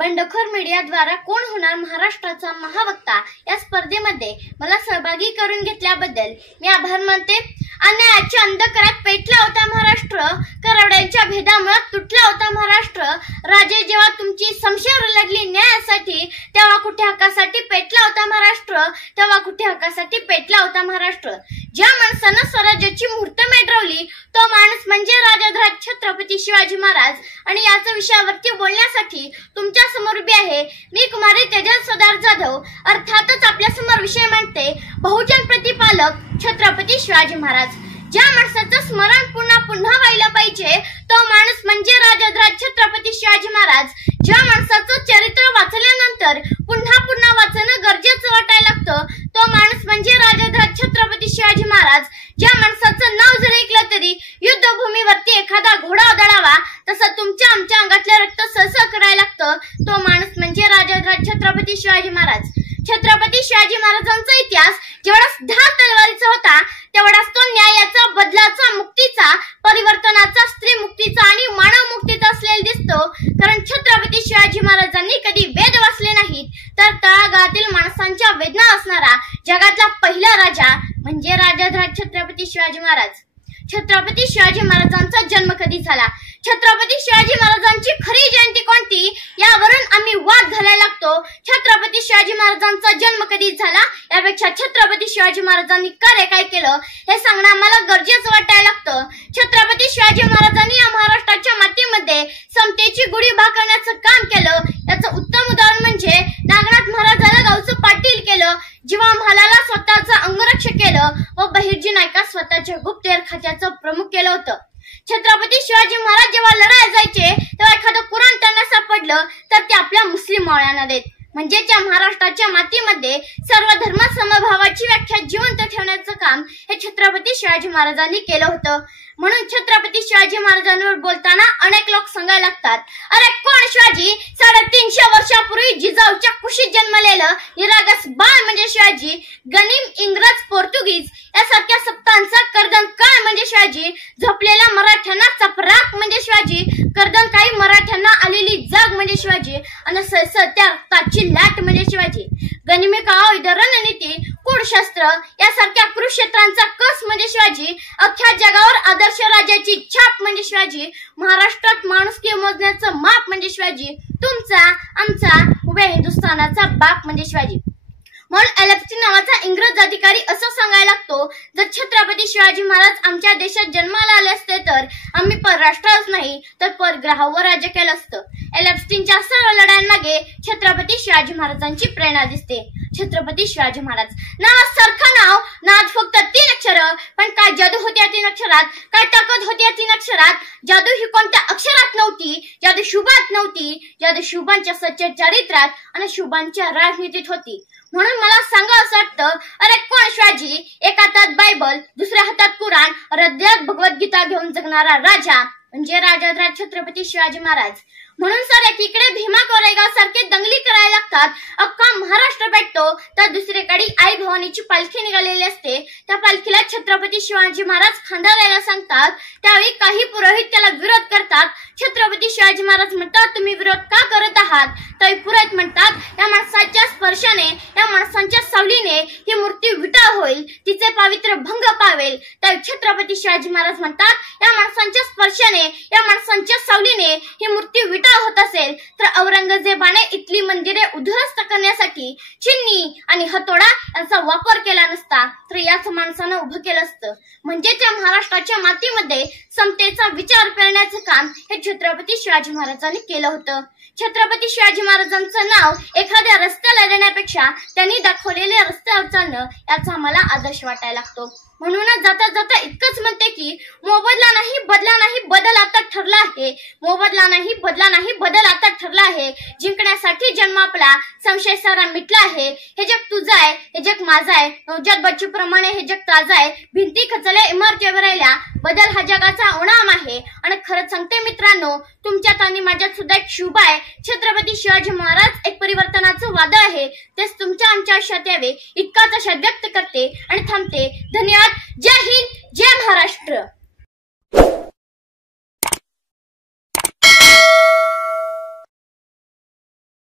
बंडखोर मीडियाद्वारा कोण होणार महाराष्ट्राचा महावक्ता या स्पर्धेमध्ये मला सहभागी करून घेतल्याबद्दल मी आभार मानते। अन्यायाच्या अंधकारात पेटला होता महाराष्ट्र, करवड्यांच्या भेदामुळे तुटला होता महाराष्ट्र। राजे जेव्हा तुमची समशेर लढली न्यायासाठी, तेव्हा कुठे हक्कासाठी पेटला होता महाराष्ट्र, तेव्हा कुठे हक्कासाठी पेटला होता महाराष्ट्र। ज्या माणसानं स्वराज्याची मुहूर्तमेढ रोवली तो माणूस म्हणजे राजाधिराज छत्रपती शिवाजी महाराज। आणि याच विषयावरती बोलण्यासाठी तुमच्या समोर उभी आहे मी कुमारी तेजल सदार जाधव। अर्थातच आपल्या समोर विषय मांडते बहुजन प्रतिपालक छत्रपती शिवाजी महाराज। ज्या माणसाचं स्मरण पुन्हा पुन्हा व्हायला पाहिजे तो माणूस म्हणजे राजाधिराज छत्रपती शिवाजी महाराज। ज्या माणसाचं चरित्र वाचल्यानंतर पुन्हा पुन्हा वाचणं गरजेचं वाटायला लागतं तो माणूस म्हणजे राजाधिराज छत्रपती शिवाजी महाराज। ज्या माणसाचं नाव जर ऐकलं तरी युद्धभूमीवरती एखादा घोडा आदळावा तसं तुमच्या आमच्या अंगातलं रक्त सळसळ करायला लागतं तो माणूस म्हणजे राजाधिराज छत्रपती शिवाजी महाराज। छत्रपती शिवाजी महाराजांचा इतिहास जेवढा धार तलवारीचा होता तेवढाच तो न्यायाचा, बदलाचा, मुक्तीचा, परिवर्तनाचा, स्त्री मुक्तीचा आणि मानव मुक्तीचा असलेला दिसतो। कारण छत्रपती शिवाजी महाराजांनी कधी वेद वाचले नाहीत तर तळागाळातील माणसांच्या वेदना असणारा जगातला पहिला राजा म्हणजे राजाधिराज छत्रपती शिवाजी महाराज। छत्रपती शिवाजी महाराजांचा जन्म कधी झाला, छत्रपती शिवाजी महाराजांची खरी जयंती कोणती यावरून आम्ही वाद घालायला लागतो। छत्रपती शिवाजी महाराजांचा जन्म कधी झाला यापेक्षा छत्रपती शिवाजी महाराजांनी कार्य काय केलं हे सांगणं आम्हाला गरजेचं वाटायला लागतं। छत्रपती शिवाजी महाराजांनी या महाराष्ट्राच्या मातीमध्ये समतेची गुढी उभा करण्याचं काम केलं। याचं उत्तम उदाहरण म्हणजे नागनाथ महाराजाला गावचं पाटील केलं, जीवा महालाला स्वतःचं अंगरक्षक केलं व बहिर्जी नायका स्वतःच्या गुप्तहेर खात्याचं प्रमुख केलं होतं। छत्रपती शिवाजी महाराज जेव्हा लढायला जायचे तेव्हा एखादं कुराण त्यांना सापडलं तर ते आपल्या मुस्लिम मावळ्यांना देत। म्हणजे त्या महाराष्ट्राच्या मातीमध्ये सर्व धर्म समभावाची व्याख्या जिवंत ठेवण्याचं काम हे छत्रपती शिवाजी महाराजांनी केलं होतं। म्हणून छत्रपती शिवाजी महाराजांवर बोलताना अनेक लोक सांगायला लागतात, अरे कोण शिवाजी? 350 वर्षापूर्वी जिजाऊच्या कुशीत जन्मलेलं निरागस बाळ म्हणजे शिवाजी। गनिम, इंग्रज, पोर्तुगीज यासारख्या सत्तांचा कर्दनकाळ म्हणजे शिवाजी। झोपलेल्या मराठ्यांना चपराक म्हणजे शिवाजी, कर्दनकाळी मराठ्यांना आलेली जाग म्हणजे शिवाजी आणि सळसळत्या रक्ताची लाट म्हणजे शिवाजी। गनिमी काळाविध रणनीती, कूटशास्त्र यासारख्या कुरुक्षेत्रांचा कस म्हणजे शिवाजी। अख्ख्या जगावर आदर्श राजाची छाप म्हणजे शिवाजी। महाराष्ट्रात माणुसकी मोजण्याचं माप म्हणजे शिवाजी। तुमचा आमचा उभ्या हिंदुस्थानाचा बाप म्हणजे शिवाजी। म्हणून एलेप्सी नावाचा इंग्रज अधिकारी असं सांगायला लागतो, जर छत्रपती शिवाजी महाराज आमच्या देशात जन्माला आले असते तर आम्ही परराष्ट्रात नाही तर परग्रहावर राज्य केलं असतं। एलेप्स्टीनच्या सर्व लढायांमागे छत्रपती शिवाजी महाराजांची प्रेरणा दिसते। छत्रपती शिवाजी महाराज नावासारखं नाव, नाद फक्त 3 अक्षरं, पण काय जादू होती या 3 अक्षरात, काय ताकद होती या 3 अक्षरात। जादू ही कोणत्या अक्षरात नव्हती, जादू शुभात नव्हती, जादू शुभांच्या सच्चे चरित्रात आणि शुभांच्या राजनीतीत होती। म्हणून मला सांगा असं वाटतं, अरे कोण शिवाजी? एका हातात बायबल, दुसऱ्या हातात कुराण, हृदयात भगवद्गीता घेऊन जगणारा राजा म्हणजे राजाधिराज छत्रपती शिवाजी महाराज। म्हणून सर एकीकडे भीमा कोरेगाव सारखे दंगली करायला लागतात, अख्खा महाराष्ट्र पेटतो, तर दुसरीकडे आई भवानीची पालखी निघालेली असते। त्या पालखीला छत्रपती शिवाजी महाराज खांदा द्यायला सांगतात, त्यावेळी काही पुरोहित त्याला विरोध करतात। छत्रपती शिवाजी महाराज म्हणतात, तुम्ही विरोध का करत आहात? तर पुरोहित म्हणतात, या माणसाच्या स्पर्शाने, या माणसांच्या सावलीने ही मूर्ती विटाळ होईल, तिचे पावित्र्य भंग पावेल। तर छत्रपती शिवाजी महाराज म्हणतात, या माणसांच्या स्पर्शाने, या माणसांच्या सावलीने ही मूर्ती विटाळ होत असेल तर औरंगजेबाने इथली मंदिरे उद्ध्वस्त करण्यासाठी चिन्नी आणि हतोडा यांचा वापर केला नसता तर याच माणसानं उभं केलं असतं। म्हणजे त्या महाराष्ट्राच्या मातीमध्ये समतेचा विचार करण्याचं काम हे छत्रपती शिवाजी महाराजांनी केलं होतं। छत्रपती शिवाजी महाराजांचं नाव एखाद्या रस्त्याला देण्यापेक्षा त्यांनी दाखवलेल्या रस्त्यावर चालणं याचा मला आदर्श वाटायला लागतो। म्हणूनच जाता जाता इतकंच म्हणते की मोबदला नाही, बदला नाही, बदल आता ठरला आहे। मोबदला नाही, बदला नाही, बदल आता ठरला आहे। जिंकण्यासाठी जन्म आपला, संशय सारा मिटला आहे। हे जग तुझं आहे, हे जग माझं आहे, नवजात बच्चूप्रमाणे हे जग ताजं आहे। भिंती खचल्या, इमारती उभ्या राहिल्या, बदल हा जगाचा उणाम आहे। आणि खरंच सांगते मित्रांनो, तुमच्यात आणि माझ्यात सुद्धा एक शुभ आहे। छत्रपती शिवाजी महाराज एक परिवर्तनाचं वादळ आहे, तेच तुमच्या आमच्या आयुष्यात यावे इतकाच आशा व्यक्त करते आणि थांबते। धन्यवाद। जय हिंद, जय महाराष्ट्र।